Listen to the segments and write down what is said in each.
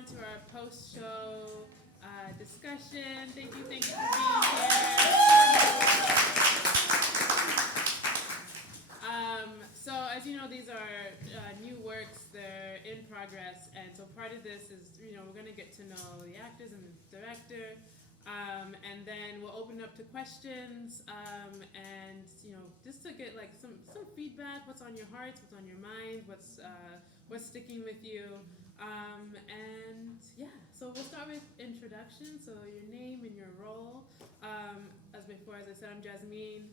on to our post-show discussion. Thank you for being here. So as you know, these are new works. They're in progress, and so part of this is, we're going to get to know the actors and the director, and then we'll open up to questions, and just to get like some feedback. What's on your hearts? What's on your mind? What's sticking with you? And yeah, so we'll start with introduction. So your name and your role. As I said, I'm Jasmeene,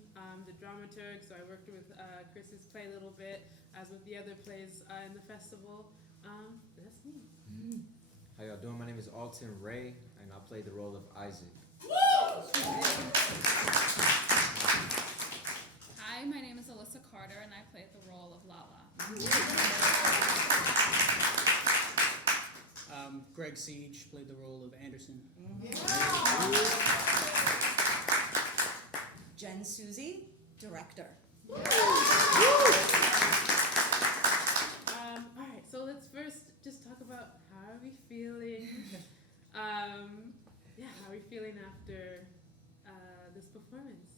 the dramaturg. So I worked with Chris's play a little bit, as with the other plays in the festival. That's me. Mm-hmm. How y'all doing? My name is Alton Ray, and I play the role of Isaac. Hi, my name is Alyssa Carter, and I play the role of Lala. Greg Seage played the role of Anderson. Jenn Susi, director. All right, so let's first just talk about how are we feeling. How are we feeling after this performance?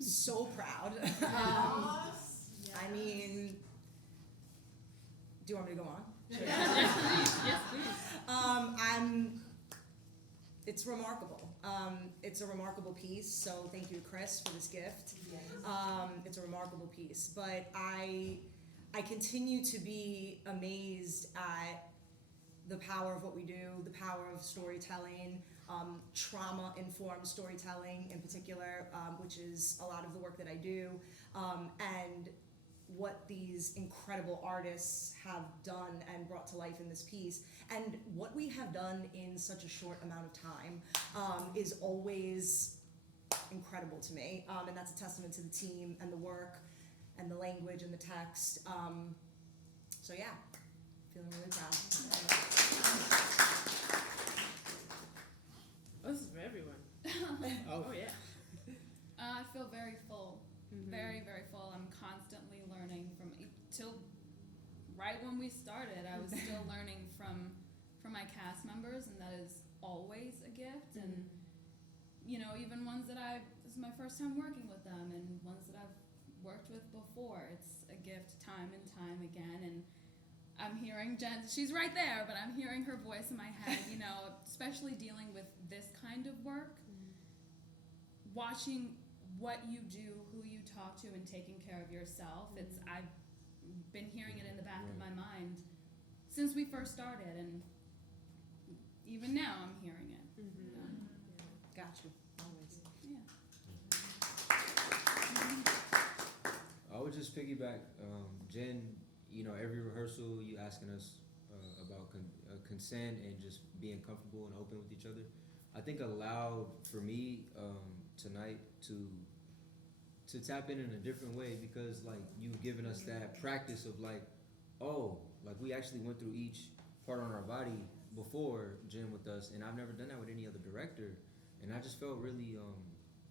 So proud. Yes. I mean, do you want me to go on? Yes, please. It's remarkable. It's a remarkable piece, so thank you, Chris, for this gift. Yes. It's a remarkable piece, but I continue to be amazed at the power of what we do, the power of storytelling, trauma-informed storytelling in particular, which is a lot of the work that I do, and what these incredible artists have done and brought to life in this piece. And what we have done in such a short amount of time is always incredible to me. And that's a testament to the team and the work and the language and the text. So yeah, feeling really proud. Oh, this is for everyone. Oh yeah. I feel very full, Mm-hmm. very, very full. I'm constantly learning till right when we started. I was still learning from my cast members, and that is always a gift. Mm-hmm. And even ones that this is my first time working with them, and ones that I've worked with before. It's a gift time and time again. And I'm hearing Jenn, she's right there, but I'm hearing her voice in my head, especially dealing with this kind of work, watching what you do, who you talk to, and taking care of yourself. I've been hearing it in the back of my mind since we first started, and even now I'm hearing it. Got you, always. Yeah. I would just piggyback, Jen. Every rehearsal, you asking us about consent and just being comfortable and open with each other. I think allowed for me tonight to tap in a different way, because you've given us that practice of we actually went through each part on our body before Jen with us, and I've never done that with any other director, and I just felt really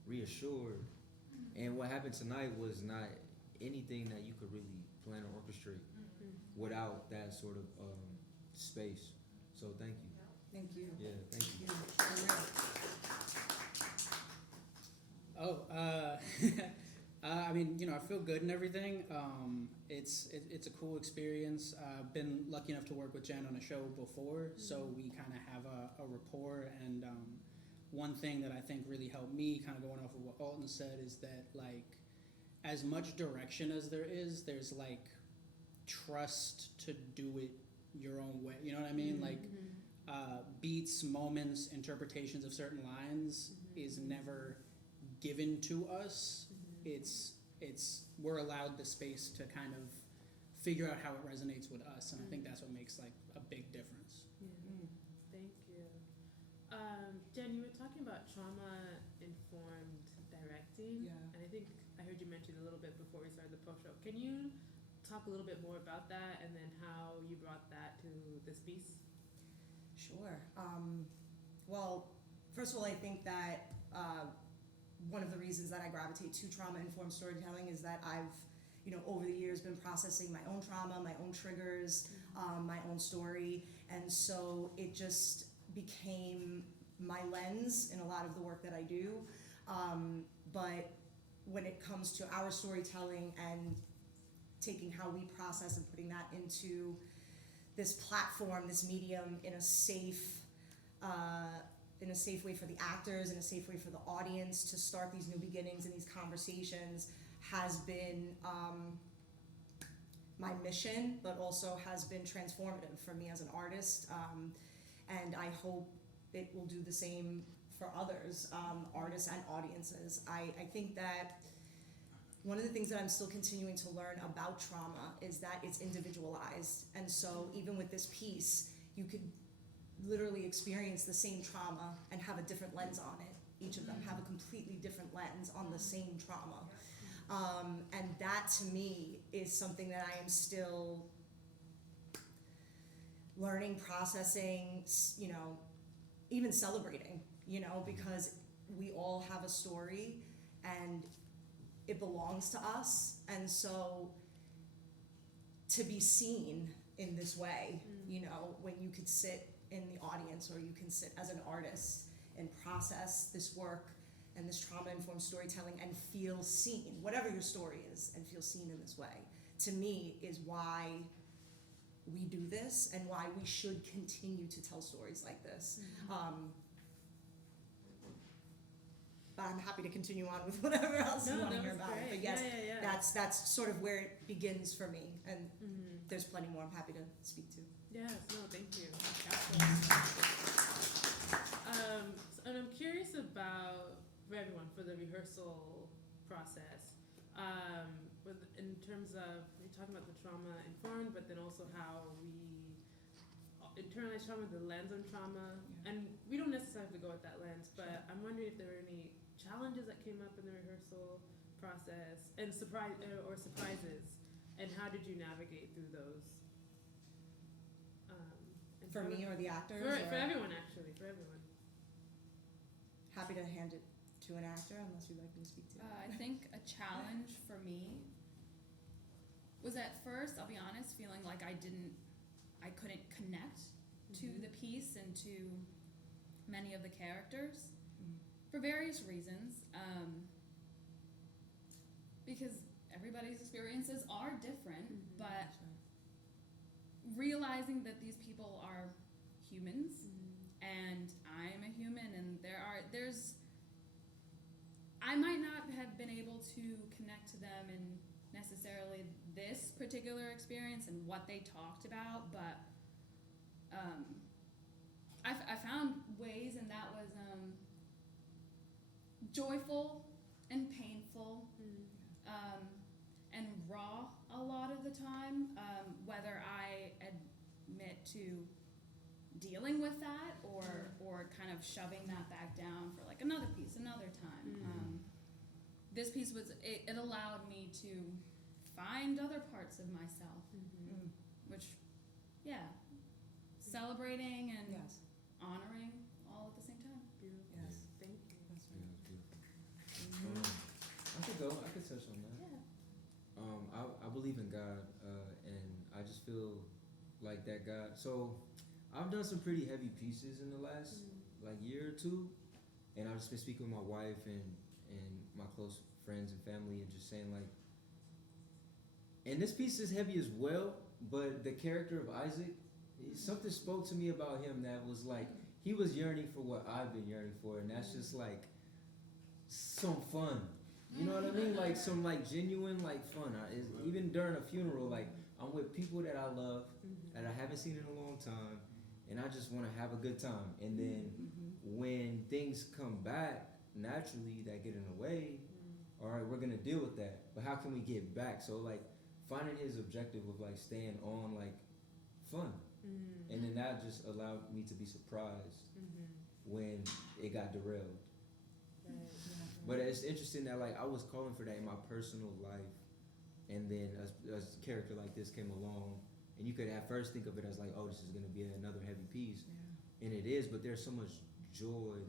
reassured. And what happened tonight was not anything that you could really plan or orchestrate without that sort of space. So thank you. Thank you. Yeah, thank you. I feel good and everything. It's a cool experience. I've been lucky enough to work with Jen on a show before, so we kind of have a rapport. And one thing that I think really helped me, kind of going off of what Alton said, is that as much direction as there's trust to do it your own way. You know what I mean? Beats, moments, interpretations of certain lines is never given to us. It's we're allowed the space to kind of figure out how it resonates with us, and I think that's what makes a big difference. Thank you. Jen, you were talking about trauma-informed directing, and I think I heard you mention a little bit before we started the post show. Can you talk a little bit more about that, and then how you brought that to this piece? Sure. Well, first of all, I think that one of the reasons that I gravitate to trauma-informed storytelling is that I've over the years been processing my own trauma, my own triggers, my own story. And so it just became my lens in a lot of the work that I do. But when it comes to our storytelling and taking how we process and putting that into this platform, this medium, in a safe way for the actors, in a safe way for the audience to start these new beginnings and these conversations, has been my mission, but also has been transformative for me as an artist. And I hope it will do the same for others, artists and audiences. I think that one of the things that I'm still continuing to learn about trauma is that it's individualized. And so even with this piece, you could literally experience the same trauma and have a different lens on it. Each of them have a completely different lens on the same trauma. And that to me is something that I am still learning, processing, even celebrating, because we all have a story and it belongs to us. And so to be seen in this way, when you could sit in the audience or you can sit as an artist and process this work and this trauma-informed storytelling and feel seen, whatever your story is, and feel seen in this way, to me is why we do this and why we should continue to tell stories like this. But I'm happy to continue on with whatever else you want to hear about it. But yes, that's sort of where it begins for me, and there's plenty more I'm happy to speak to. Yes, no, thank you. And I'm curious about, for everyone, for the rehearsal process, in terms of, you're talking about the trauma informed, but then also how we internalize trauma, the lens on trauma, and we don't necessarily have to go with that lens, but I'm wondering if there were any challenges that came up in the rehearsal process, and surprises, and how did you navigate through those? For me or the actors? For everyone, actually, for everyone. Happy to hand it to an actor, unless you'd like me to speak to it. I think a challenge for me was at first, I'll be honest, feeling like I couldn't connect to the piece and to many of the characters for various reasons, because everybody's experiences are different, but realizing that these people are humans and I'm a human, and I might not have been able to connect to them in necessarily this particular experience and what they talked about, but I found ways, and that was joyful and painful and raw a lot of the time, whether I admit to dealing with that or kind of shoving that back down for like another piece, another time. This piece it allowed me to find other parts of myself, which, celebrating and honoring all at the same time. Beautiful. Yes. Thank you. That's Yeah, right. that's beautiful. I could touch on that. I believe in God, and I just feel like that God. So I've done some pretty heavy pieces in the last year or two, and I've just been speaking with my wife and my close friends and family, and just saying like, and this piece is heavy as well, but the character of Isaac, something spoke to me about him that was like, he was yearning for what I've been yearning for, and that's just like some fun. You know what I mean? Like some like genuine like fun. Even during a funeral, like I'm with people that I love, that I haven't seen in a long time, and I just want to have a good time. And then when things come back naturally that get in the way, all right, we're gonna deal with that. But how can we get back? So like finding his objective of like staying on like fun, and then that just allowed me to be surprised when it got derailed. But it's interesting that like I was calling for that in my personal life, and then a character like this came along, and you could at first think of it as like, oh, this is gonna be another heavy piece, and it is. But there's so much joy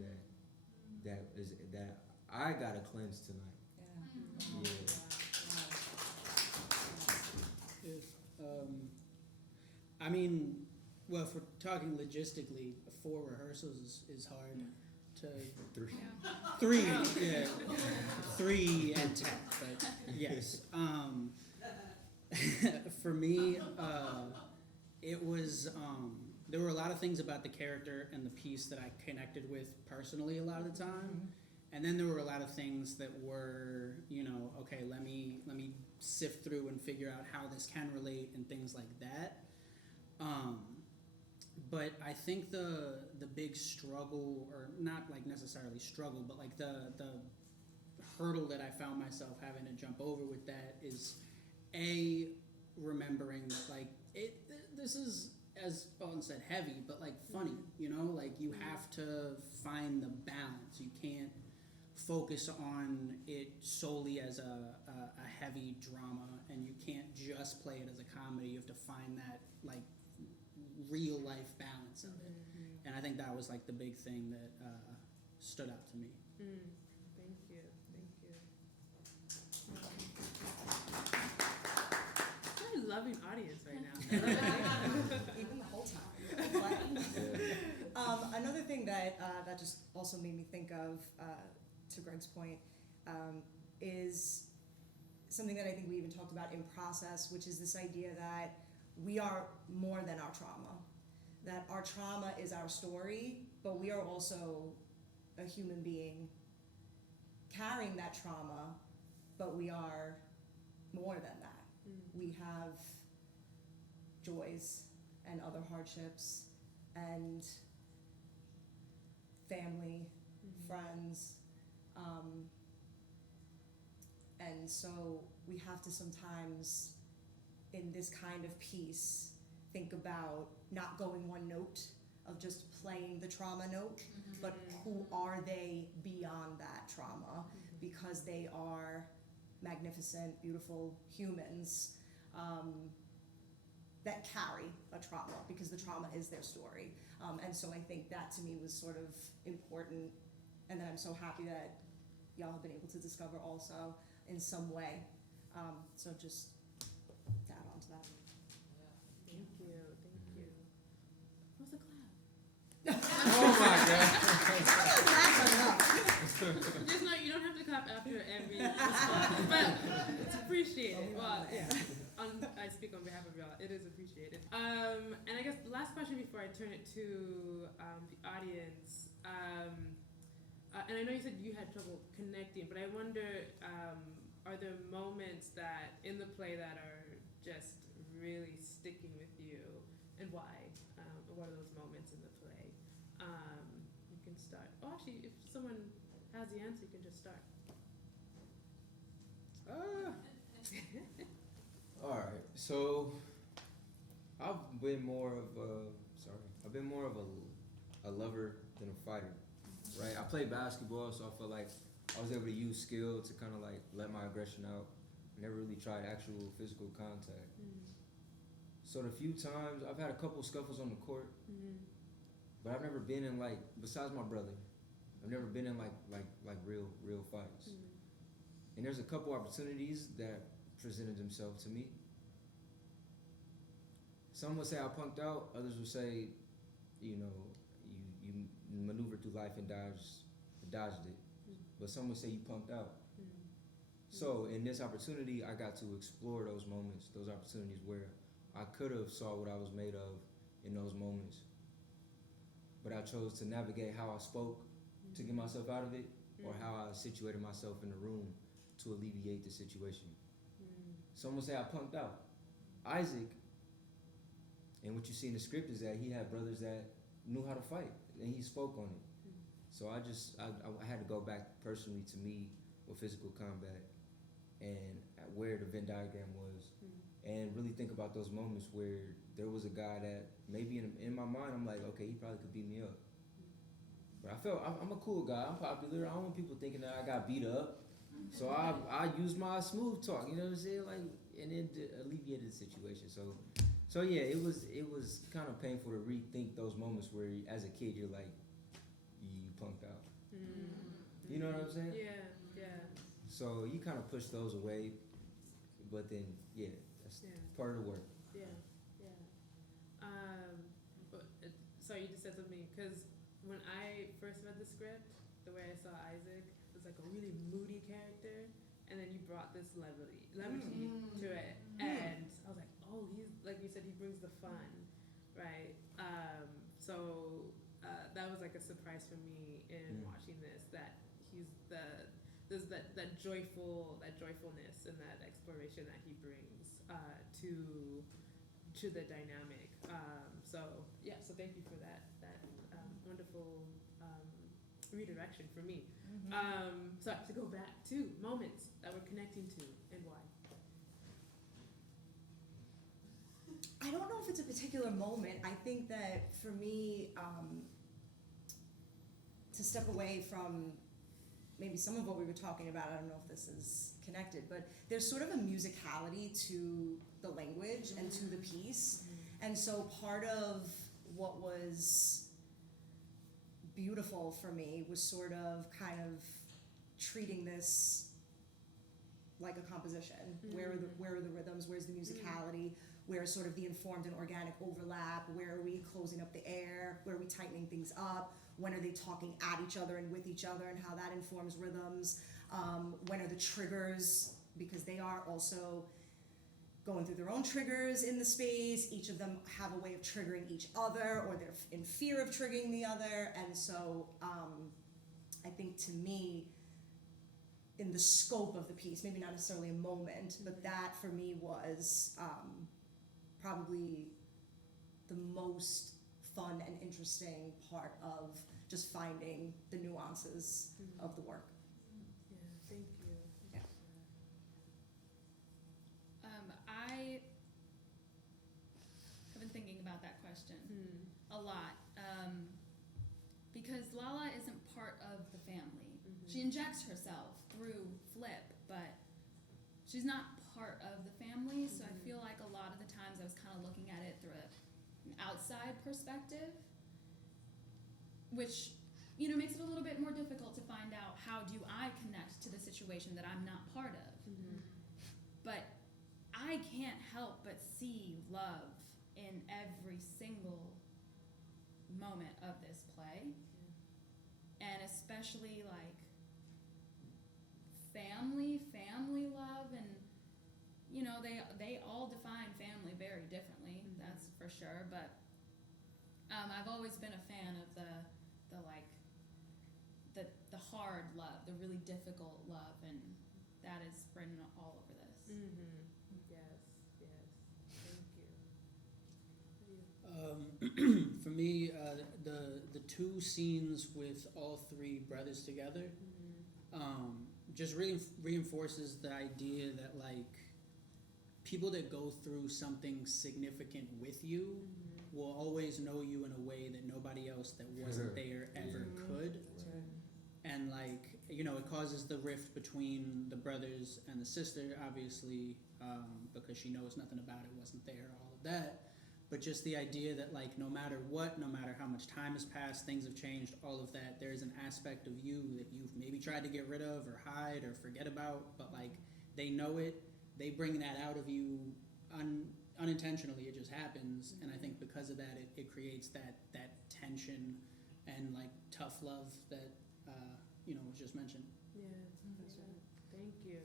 that I gotta cleanse tonight. I mean, well, if we're talking logistically, 4 rehearsals is hard to 3, yeah, 3 and 10, but yes. For me, it was there were a lot of things about the character and the piece that I connected with personally a lot of the time, and then there were a lot of things that were, okay, let me sift through and figure out how this can relate and things like that. But I think the big struggle, or not like necessarily struggle, but like the hurdle that I found myself having to jump over with that is remembering that like this is, as Alton said, heavy, but like funny, like you have to find the balance. You can't focus on it solely as a heavy drama, and you can't just play it as a comedy. You have to find that like real life balance of it. And I think that was like the big thing that stood out to me. Thank you. I'm a loving audience right now. Even the whole time. Another thing that just also made me think of, to Greg's point, is something that I think we even talked about in process, which is this idea that we are more than our trauma. That our trauma is our story, but we are also a human being carrying that trauma, but we are more than that. We have joys and other hardships and family, friends, and so we have to sometimes, in this kind of piece, think about not going one note of just playing the trauma note, but who are they beyond that trauma, because they are magnificent, beautiful humans that carry a trauma, because the trauma is their story. And so I think that to me was sort of important, and that I'm so happy that y'all have been able to discover also in some way. So just to add on to that. Thank you. What's the clap? Oh my God. Just know you don't have to clap after every response, but it's appreciated. Well, yeah. I speak on behalf of y'all. It is appreciated. And I guess the last question before I turn it to the audience. And I know you said you had trouble connecting, but I wonder, are there moments that in the play that are just really sticking with you, and why? What are those moments in the play? You can start. Oh, actually, if someone has the answer, you can just start. All right. So I've been more of a lover than a fighter, right? I played basketball, so I felt like I was able to use skill to kind of like let my aggression out. Never really tried actual physical contact. So the few times, I've had a couple scuffles on the court, but I've never been in like, besides my brother, I've never been in like real fights. And there's a couple opportunities that presented themselves to me. Some would say I punked out, others would say, you maneuvered through life and dodged it. But some would say you punked out. So in this opportunity, I got to explore those moments, those opportunities where I could have saw what I was made of in those moments. But I chose to navigate how I spoke to get myself out of it, or how I situated myself in the room to alleviate the situation. Some would say I punked out. Isaac, and what you see in the script is that he had brothers that knew how to fight, and he spoke on it. So I had to go back personally to me with physical combat and at where the Venn diagram was, and really think about those moments where there was a guy that maybe in my mind I'm like, okay, he probably could beat me up. But I felt I'm a cool guy, I'm popular, I don't want people thinking that I got beat up. So I used my smooth talk, you know what I'm saying? Like, and it alleviated the situation. So yeah, it was kind of painful to rethink those moments where as a kid you're like, you punked out. You know what I'm saying? Yeah. So you kind of push those away, but then yeah, Yeah. part of the work. Yeah, yeah. Sorry, you just said something, because when I first read the script, the way I saw Isaac was like a really moody character, and then you brought this levity to it, and I was like, oh, he's, like you said, he brings the fun, right? So that was like a surprise for me in watching this, that he's there's that joyfulness and that exploration that he brings to the dynamic. So thank you for that wonderful redirection for me. So to go back to moments that we're connecting to and why. I don't know if it's a particular moment. I think that for me, to step away from maybe some of what we were talking about, I don't know if this is connected, but there's sort of a musicality to the language and to the piece. And so part of what was beautiful for me was sort of kind of treating this like a composition. Where are the rhythms? Where's the musicality? Where's sort of the informed and organic overlap? Where are we closing up the air? Where are we tightening things up? When are they talking at each other and with each other, and how that informs rhythms? When are the triggers? Because they are also going through their own triggers in the space. Each of them have a way of triggering each other, or they're in fear of triggering the other. And so I think, to me, in the scope of the piece, maybe not necessarily a moment, but that for me was probably the most fun and interesting part of just finding the nuances of the work. Yeah, thank you. Yeah. I have been thinking about that question a lot, because Lala isn't part of the family. She injects herself through Flip, but she's not part of the family, so I feel like a lot of the times I was kind of looking at it through an outside perspective, which, makes it a little bit more difficult to find out how do I connect to the situation that I'm not part of. But I can't help but see love in every single moment of this play, and especially like family love, and they all define family very differently, that's for sure, but I've always been a fan of the hard love, the really difficult love, and that is written all over this. Yes, thank you. For me, the two scenes with all three brothers together just really reinforces the idea that, like, people that go through something significant with you will always know you in a way that nobody else that wasn't there ever could. And, like, it causes the rift between the brothers and the sister, obviously, because she knows nothing about it, wasn't there, all of that. But just the idea that, like, no matter what, no matter how much time has passed, things have changed, all of that, there is an aspect of you that you've maybe tried to get rid of or hide or forget about, but, like, they know it, they bring that out of you unintentionally, it just happens. And I think because of that, it creates that tension and, like, tough love that was just mentioned. Yeah, that's right. Thank you.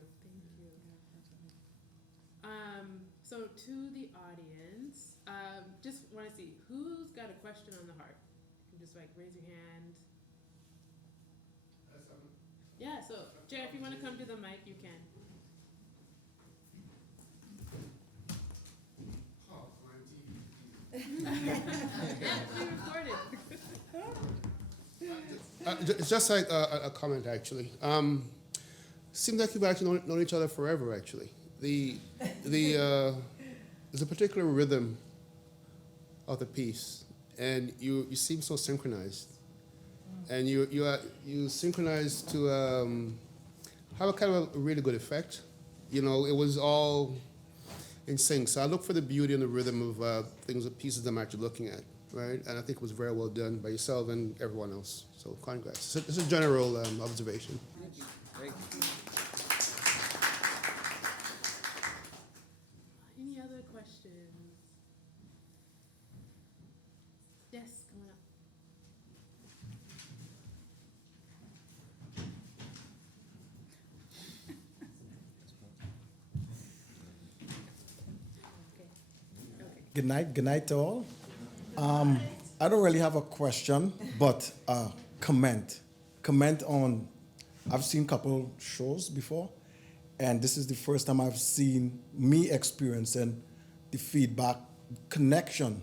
So to the audience, just want to see who's got a question on the heart. You can just like raise your hand. Yeah. So Jared, if you want to come to the mic, you can. Yeah, we recorded. It's just like a comment, actually. Seems like you've actually known each other forever, actually. There's a particular rhythm of the piece, and you seem so synchronized, and you synchronized to have a kind of a really good effect. It was all in sync. So I look for the beauty and the rhythm of pieces I'm actually looking at, right? And I think it was very well done by yourself and everyone else. So congrats. It's a general observation. Thank you. Any Good night to all. I don't really have a question, but comment on, I've seen a couple shows before, and this is the first time I've seen me experiencing the feedback connection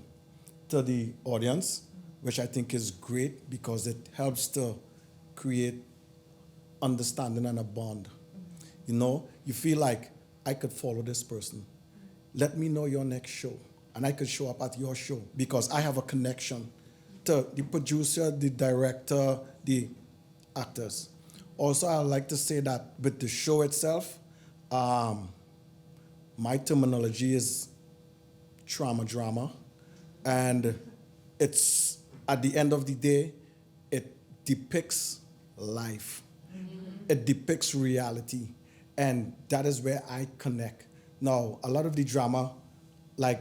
to the audience, which I think is great because it helps to create understanding and a bond. You know, you feel like I could follow this person. Let me know your next show, and I could show up at your show because I have a connection to the producer, the director, the actors. Also, I'd like to say that with the show itself, my terminology is trauma drama, and it's, at the end of the day, it depicts life. It depicts reality, and that is where I connect. Now, a lot of the drama, like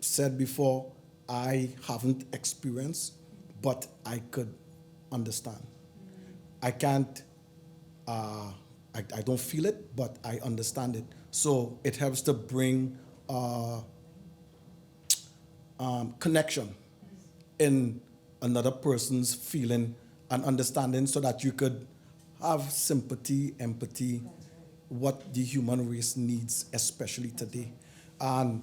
said before, I haven't experienced, but I could understand. I can't, I don't feel it, but I understand it. So it helps to bring connection in another person's feeling and understanding so that you could have sympathy, empathy, what the human race needs, especially today. And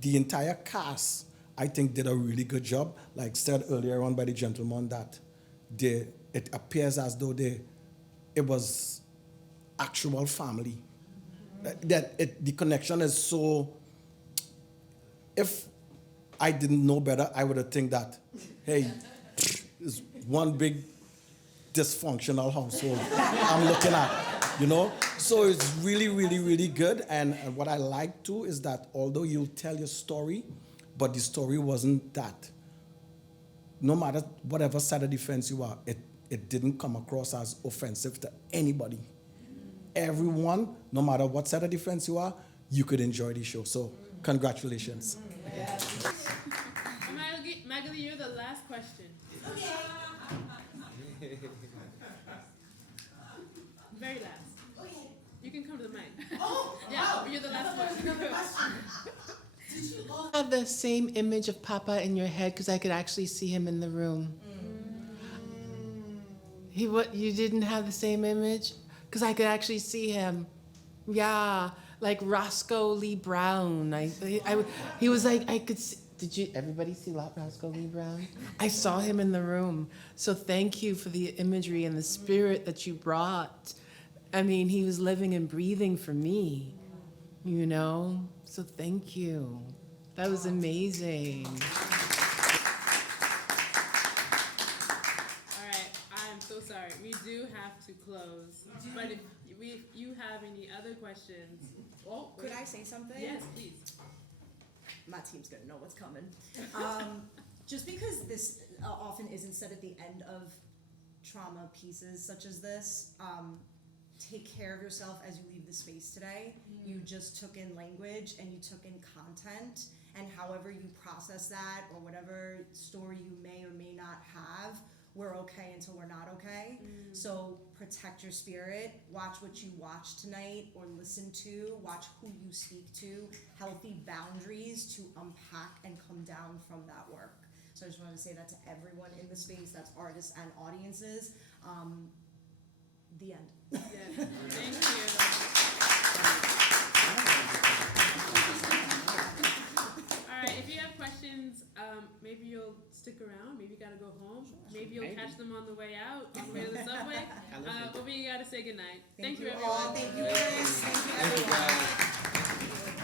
the entire cast, I think, did a really good job. Like said earlier on by the gentleman, that it appears as though it was actual family. The connection is so, if I didn't know better, I would have think that, hey, it's one big dysfunctional household I'm looking at, you know? So it's really, really, really good. And what I like too is that although you'll tell your story, but the story wasn't that. No matter whatever side of the fence you are, it didn't come across as offensive to anybody. Everyone, no matter what side of the fence you are, you could enjoy the show. So congratulations. Magali, you're the last question. Very last. You can come to the mic. Yeah, you're the last one. Did you all have the same image of Papa in your head? Because I could actually see him in the room. You didn't have the same image? Because I could actually see him. Yeah, like Roscoe Lee Brown. He was like, I could see. Did everybody see Roscoe Lee Brown? I saw him in the room. So thank you for the imagery and the spirit that you brought. I mean, he was living and breathing for me, you know? So thank you. That was amazing. All right, I'm so sorry. We do have to close. But if you have any other questions. Oh, Could I say something? Yes, please. My team's gonna know what's coming. Just because this often isn't said at the end of trauma pieces such as this, take care of yourself as you leave the space today. You just took in language and you took in content, and however you process that or whatever story you may or may not have, we're okay until we're not okay. So protect your spirit, watch what you watch tonight or listen to, watch who you speak to, healthy boundaries to unpack and come down from that work. So I just wanted to say that to everyone in the space, that's artists and audiences. The end. Yes, thank you. All right, if you have questions, maybe you'll stick around. Maybe you gotta go home. Maybe you'll catch them on the way out, on the way to the subway. But we gotta say goodnight. Thank you, everyone. Thank you, Chris. Thank you, everyone.